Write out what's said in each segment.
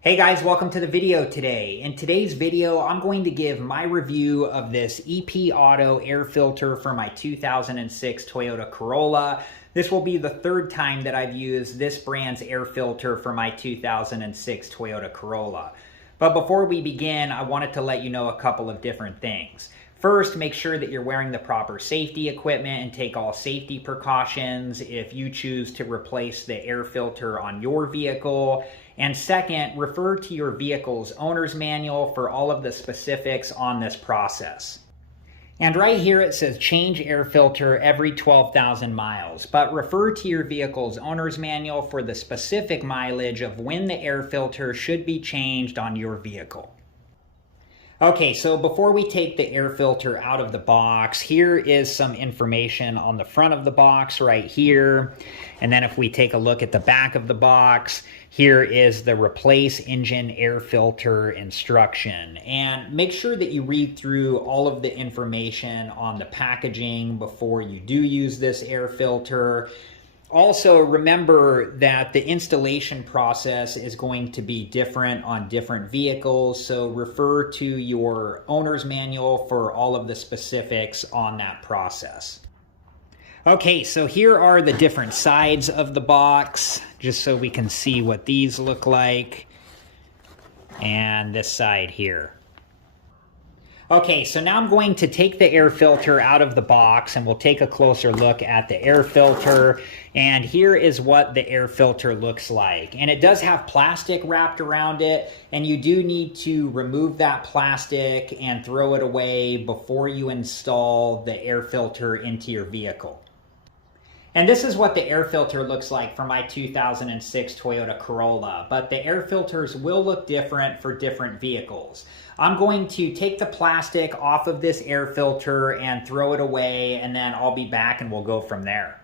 Hey guys, welcome to the video today. In today's video, I'm going to give my review of this EPAuto air filter for my 2006 Toyota Corolla. This will be the third time that I've used this brand's air filter for my 2006 Toyota Corolla. But before we begin, I wanted to let you know a couple of different things. First, make sure that you're wearing the proper safety equipment and take all safety precautions if you choose to replace the air filter on your vehicle. And second, refer to your vehicle's owner's manual for all of the specifics on this process. And right here it says change air filter every 12,000 miles, but refer to your vehicle's owner's manual for the specific mileage of when the air filter should be changed on your vehicle. Okay, so before we take the air filter out of the box, here is some information on the front of the box right here. And then if we take a look at the back of the box, here is the replace engine air filter instruction. And make sure that you read through all of the information on the packaging before you do use this air filter. Also, remember that the installation process is going to be different on different vehicles, so refer to your owner's manual for all of the specifics on that process. Okay, so here are the different sides of the box, just so we can see what these look like, and this side here. Okay, so now I'm going to take the air filter out of the box and we'll take a closer look at the air filter. And here is what the air filter looks like. And it does have plastic wrapped around it, and you do need to remove that plastic and throw it away before you install the air filter into your vehicle. And this is what the air filter looks like for my 2006 Toyota Corolla, but the air filters will look different for different vehicles. I'm going to take the plastic off of this air filter and throw it away, and then I'll be back and we'll go from there.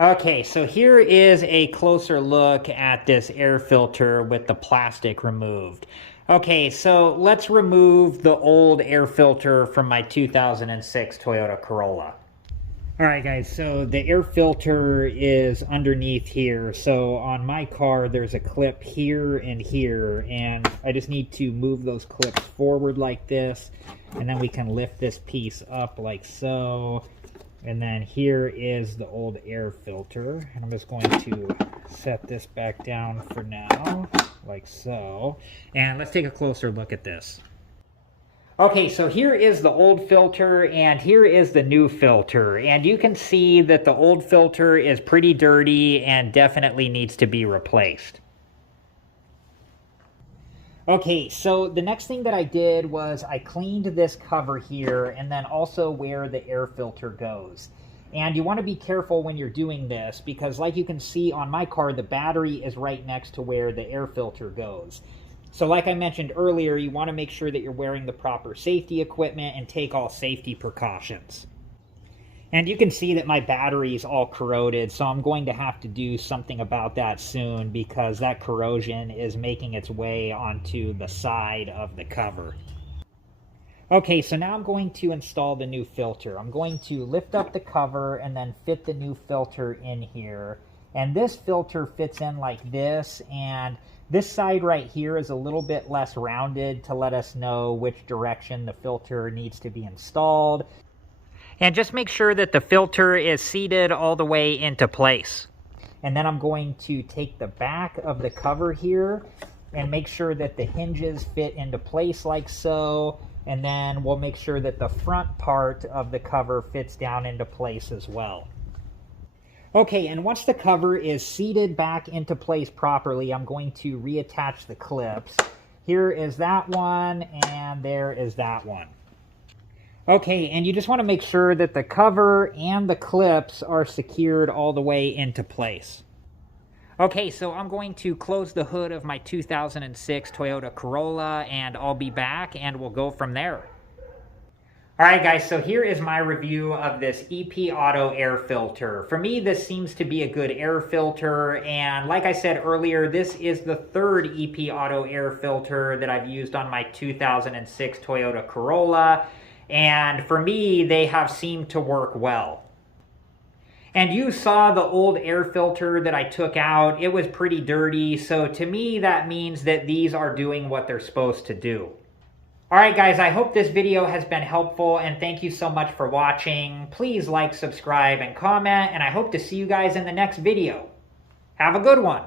Okay, so here is a closer look at this air filter with the plastic removed. Okay, so let's remove the old air filter from my 2006 Toyota Corolla. Alright guys, so the air filter is underneath here. So on my car there's a clip here and here, and I just need to move those clips forward like this, and then we can lift this piece up like so. And then here is the old air filter, and I'm just going to set this back down for now, like so. And let's take a closer look at this. Okay, so here is the old filter and here is the new filter, and you can see that the old filter is pretty dirty and definitely needs to be replaced. Okay, so the next thing that I did was I cleaned this cover here and then also where the air filter goes. And you want to be careful when you're doing this because, like you can see on my car, the battery is right next to where the air filter goes. So like I mentioned earlier, you want to make sure that you're wearing the proper safety equipment and take all safety precautions. And you can see that my battery is all corroded, so I'm going to have to do something about that soon because that corrosion is making its way onto the side of the cover. Okay, so now I'm going to install the new filter. I'm going to lift up the cover and then fit the new filter in here. And this filter fits in like this, and this side right here is a little bit less rounded to let us know which direction the filter needs to be installed. And just make sure that the filter is seated all the way into place. And then I'm going to take the back of the cover here and make sure that the hinges fit into place like so. And then we'll make sure that the front part of the cover fits down into place as well. Okay, and once the cover is seated back into place properly, I'm going to reattach the clips. Here is that one, and there is that one. Okay, and you just want to make sure that the cover and the clips are secured all the way into place. Okay, so I'm going to close the hood of my 2006 Toyota Corolla, and I'll be back, and we'll go from there. Alright guys, so here is my review of this EPAuto air filter. For me, this seems to be a good air filter, and like I said earlier, this is the third EPAuto air filter that I've used on my 2006 Toyota Corolla, and for me, they have seemed to work well. And you saw the old air filter that I took out. It was pretty dirty. So to me, that means that these are doing what they're supposed to do. All right, guys, I hope this video has been helpful, and thank you so much for watching. Please like, subscribe, and comment, and I hope to see you guys in the next video. Have a good one.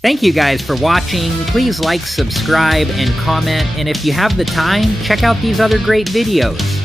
Thank you guys for watching. Please like, subscribe, and comment, and if you have the time, check out these other great videos.